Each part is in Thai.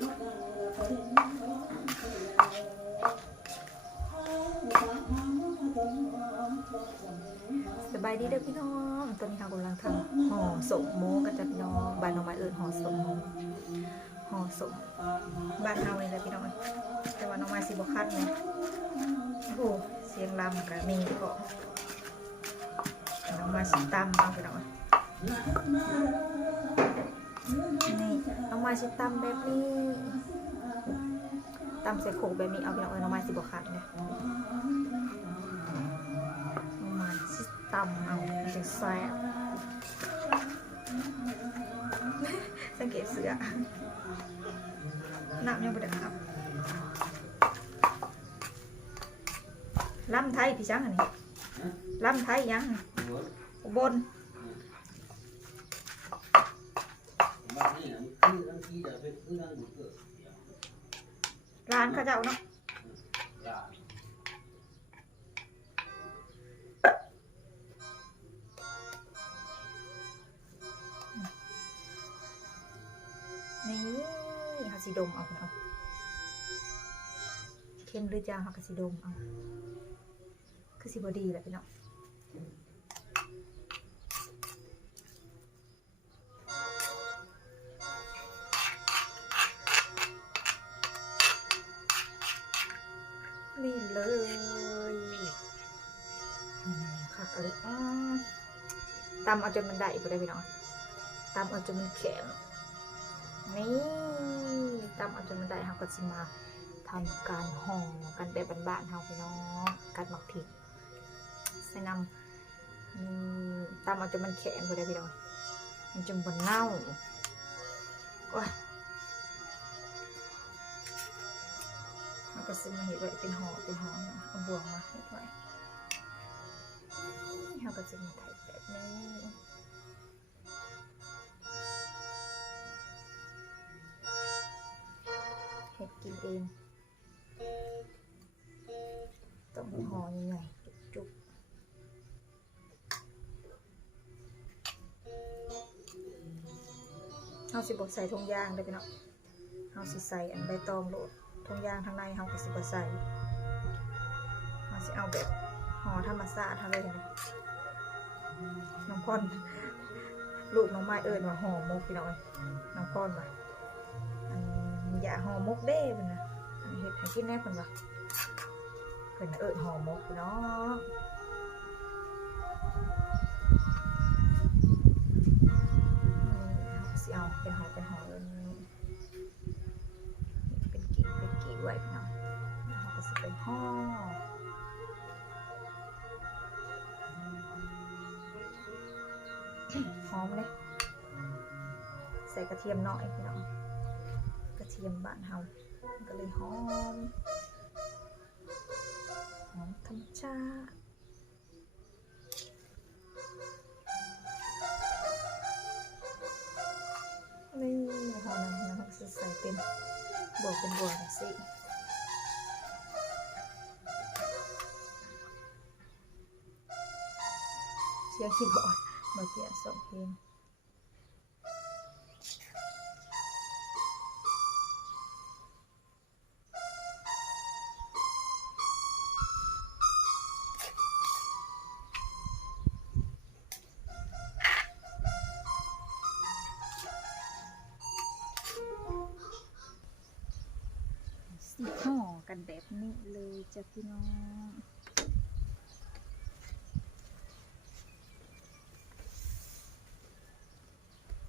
สบายดีเด้อพี่น้องตอนนี้เรากำลังทำห่อสมโมกันจ้ะพี่น้องบ้านน้องไม้ห่อสมโมห่อสมบ้านเฮาเลยนะพี่น้องแต่ว่าน้องไม้สิบคัดเนี่ยโอ้โหเสียงลำกับมีก็น้องไม้สิตำเอาพี่น้องนี่น้องไม้สิตำแบบนี้ตำใส่โขกแบบนี้เอาพี่น้องน้องไม้สิบคัดเนี่ยตำเอาจะแซ่บสังเกตเสือน้ำยังไม่ได้ครับล้ำไทยพี่ช้างอันนี้ล้ำไทยยังอุบลร้านข้าเจ้าเนาะนี่เขาสีดมเอาเข้มหรือจางเขาสีดมเอาคือสีบอดีแหละพี่น้องนี่เลยคักอะไรตำเอาจนมันได้ไปได้พี่น้องตำเอาจนมันแข็งนี่ตำเอาจนมันได้เราก็จะมาทำการห่อกันแบบบ้านๆเราพี่น้องกัดหมักผิดใส่น้ำตำเอาจนมันแข็งไปได้พี่น้องมันจนบนเน่าว้าเราก็จะมาเห็ดไว้เป็นห่อนะเอาบ่วงมาเห็ดไว้เราก็จะมาถ่ายแบบนี้เห็ดกินเองต้องห่อใหญ่ๆจุกๆเอาสิบใส่ทงยางได้ไปเนาะเอาสิใส่อันใบตองโหลดทงยางทางในเอาก็สิบใส่เอาสิเอาแบบห่อธรรมชาติทำเลยนะน้องพ่อนลูกน้องไม้ว่าห่อมกพี่น้องน้องพ่อนว่ะอย่าห่อมกเด้เป็นนะเห็ดให้กินแน่เป็นว่ะเป็นห่อมกพี่น้องสิเอาเป็นห่อเลยเป็นกี่ไว้พี่น้องเราก็สิเป็นห่อหอมเลยใส่กระเทียมหน่อยพี่น้องกระเทียมบ้านเฮาก็เลยหอมธรรมชาตินี่หอมนะเราใส่เป็นบวกเป็นบวกสิเชียร์คีย์บอร์ดมาเกี่ยส่งเพลงห่อกันแบบนี้เลยจ้ะพี่น้อง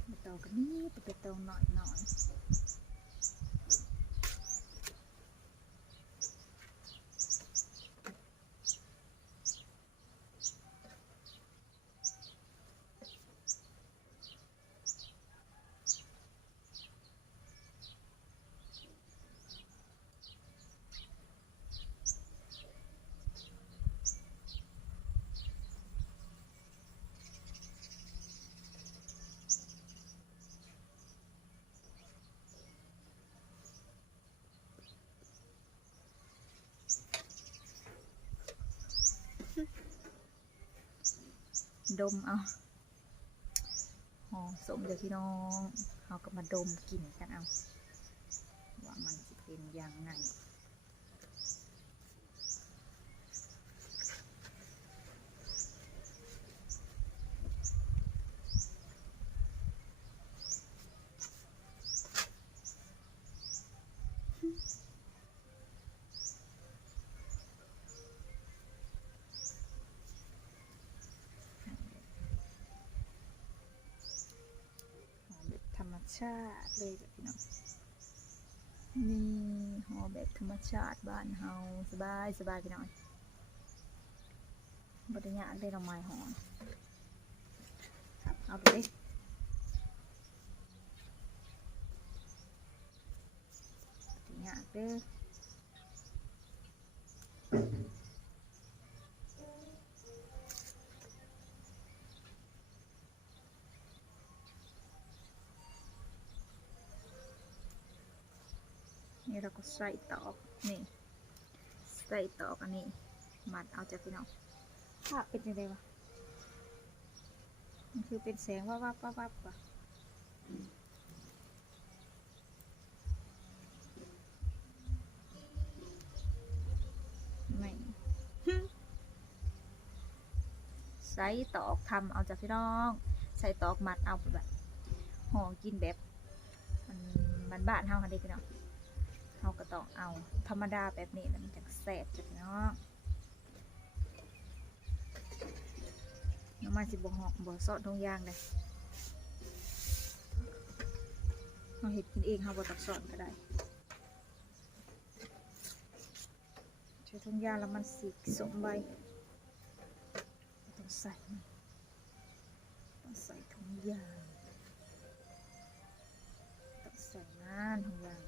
ไปต่อกันนี่ไปต่อหน่อย ดมเอาหอมสมเดี๋ยวพี่น้องเอากับมาดมกลิ่นกันเอา ว่ามันจะเป็นยังไงแบบธรรมชาติเลยจ้ะพี่น้องนี่ห่อแบบธรรมชาติบ้านเฮาสบายสบายพี่น้องบริญญาได้ละไม้ห่อครับเอาไปเลยบริญญาเด้อนี่เราก็ใส่ตอกนี่ใส่ตอกอันนี้มัดเอาจากพี่น้องภาพเป็นยังไงวะมันคือเป็นแสงวับวับวับวับว่ะไม่ใส่ตอกทำเอาจากพี่น้องใส่ตอกมัดเอาแบบห่อกินแบบมันบ้านเฮาค่ะเด็กพี่น้องเฮาก็ต้องเอาธรรมดาแบบนี้แล้วมันจะแซ่บจ้ะพี่น้องน้ำมันสิบ่หอกบ่ซอสทงยางเลยเราเห็ดกินเองเราบ่ต้องซอสก็ได้ใช้ทงยางแล้วมันสีสมใบต้องใส่ทงยางต้องใส่น้ำทงยาง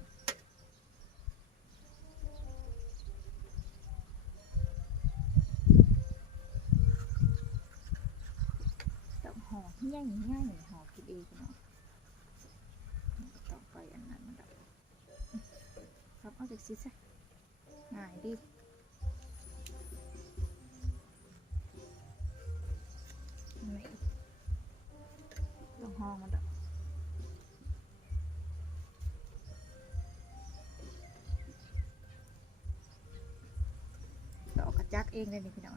ห่อง่ายง่ายห่อกินเองเนาะต่อไปอันนั้นมันดับครับเอาจากซีซ่ง่ายดิไม่ต้องห่อมันดับต่อกระจักเองเลยนี่พี่น้อง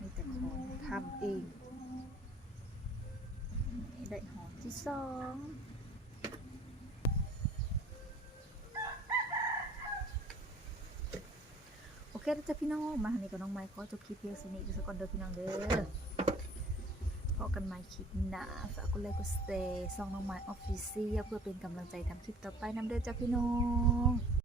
มีแต่ของทำเองได้หอมที่สองโอเคแล้วจ้ะพี่น้องมาทางนี้กับน้องไม้ขอจบคลิปเพียงสนิทสักก่อนเด้อพี่น้องเด้อพบกันใหม่คลิปหน้าฝากกดไลค์กดแชร์ช่องน้องไม้ออฟฟิเชียลเพื่อเป็นกำลังใจทำคลิปต่อไปนำเด้อจ้ะพี่น้อง